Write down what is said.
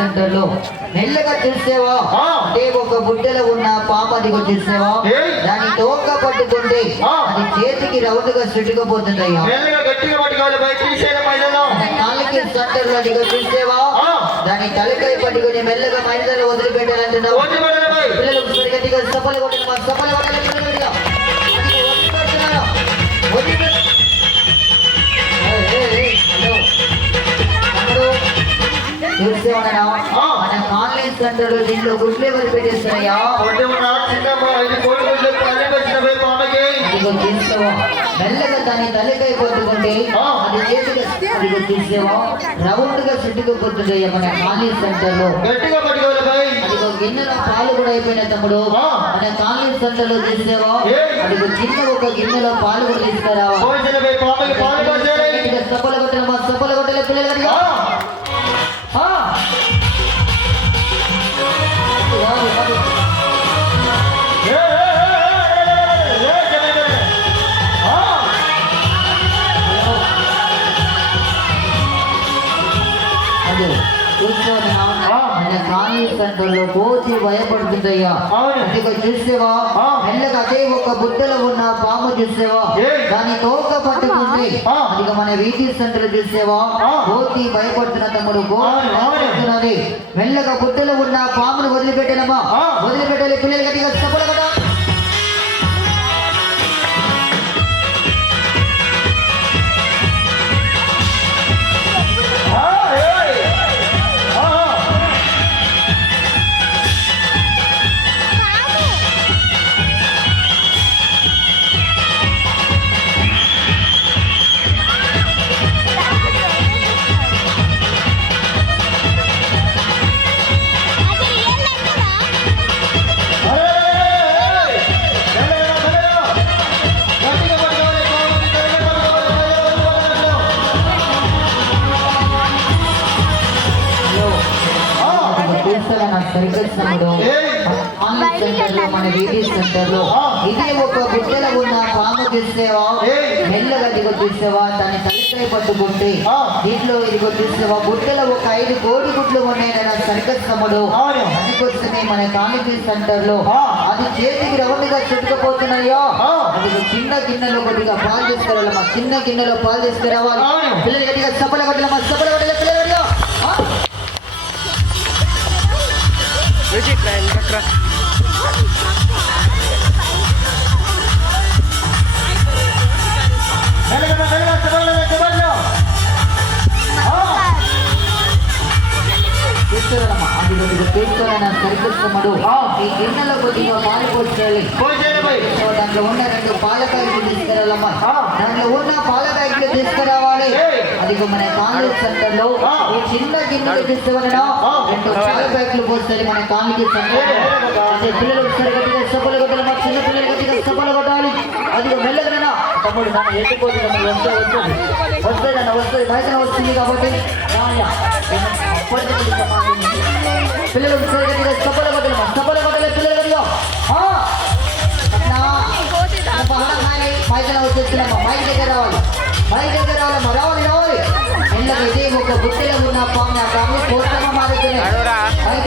Centre లో మెల్లగా చూసేవా అంటే ఒక బుట్టలో ఉన్న పాము అదిగో చూసేవా దాని తోక పట్టుకుంటే అది చేతికి రౌండ్గా చుట్టుకుపోతుందయ్యా. నాలుగు సెంటర్ లో అదిగో చూసేవా దాని తలకాయ పట్టుకుని మెల్లగా మైదానం వదిలిపెట్టాలంటున్నావు. పిల్లలకు గట్టిగా సఫలు కొట్టాలి, మా సఫలు కొట్టాలి పిల్లలుగా చూసేవాడనా మన కాలనీ సెంటర్ లో దీంట్లో గుడ్లు ఎవరు పెట్టేస్తారయ్యా. మెల్లగా దాని తల్లికాయ పట్టుకుంటే అది చేతిగా అదిగో చూసేవా రౌండ్ గా చుట్టుకుపోతుందయ్యా మన కాలనీ సెంటర్ లో. అదిగో గిన్నెలో పాలు కూడా అయిపోయిన తమ్ముడు మన కాలనీ సెంటర్ లో చూసేవా అదిగో చిన్న ఒక గిన్నెలో పాలు కూడా తీసుకురావా. సఫల కొట్టాలి, మా సఫల కొట్టాలి పిల్లలు కనుక కాలనీ సెంటర్ లో కోచి భయపడుతుందయ్యా. అదిగో చూసేవా మెల్లగా అదే ఒక బుట్టలో ఉన్న పాము చూసేవా దాని తోక పట్టుకుంటే అదిగో మన వీటి సెంటర్ చూసేవా కోచి భయపడుతున్న తమ్ముడు భయపడుతున్నది. మెల్లగా బుట్టలో ఉన్న పామును వదిలిపెట్టానమ్మా, వదిలిపెట్టాలి పిల్లలు గట్టిగా సఫల కదా. మన వీధి సెంటర్ లో ఇదే ఒక బుట్టలో ఉన్న పాము చూసేవా మెల్లగా ఇదిగో చూసేవా దాన్ని తలకాయ పట్టుకుంటే దీంట్లో ఇదిగో చూసేవా బుట్టలో ఒక 5 కోడి గుడ్లు ఉన్నాయి నా సర్కస్ తమ్ముడు. అందుకోసమే మన కాలేజీ సెంటర్ లో అది చేతికి రౌండ్ గా చుట్టుకుపోతున్నాయో అది చిన్న గిన్నెలో కొద్దిగా పాలు తీసుకురావాలమ్మా, చిన్న గిన్నెలో పాలు తీసుకురావాలి పిల్లలు గట్టిగా సఫల కొట్టాలమ్మా, సఫల కొట్టాలి పిల్లలు సరికొస్తాడు. ఈ గిన్నెలో కొద్దిగా పాలు పోసుకోవాలి. దాంట్లో ఉన్న 2 పాల ప్యాకెట్లు తీసుకురావాలమ్మా, దాంట్లో ఉన్న పాల ప్యాకెట్లు తీసుకురావాలి. అది మన కాలేజ్ సెంటర్ లో ఈ చిన్న గిన్నెలు తీసుకురావడం 2 పాల ప్యాకెట్లు పోస్తుంది మన కాలేజీ సెంటర్. అదే పిల్లలు గట్టిగా సఫలు కొట్టాలి, మా చిన్న పిల్లలు గట్టిగా సఫలు కొట్టాలి. అది మెల్లగా తమ్ముడు నన్ను ఎత్తుకోవచ్చు వస్తుంది బయట వస్తుంది కాబట్టి పిల్లలు గట్టిగా సఫల కొట్టాలి, సఫల కొట్టాలి పిల్లలు గట్టిగా మైక్ వచ్చేస్తున్నామ్మా, మైక్ దగ్గర రావాలి, మైక్ దగ్గర రావాలమ్మా, రావాలి రావాలి. మెల్లగా ఇదే ఒక బుట్టలో ఉన్న పాము పోతామా మారుతున్నాయి.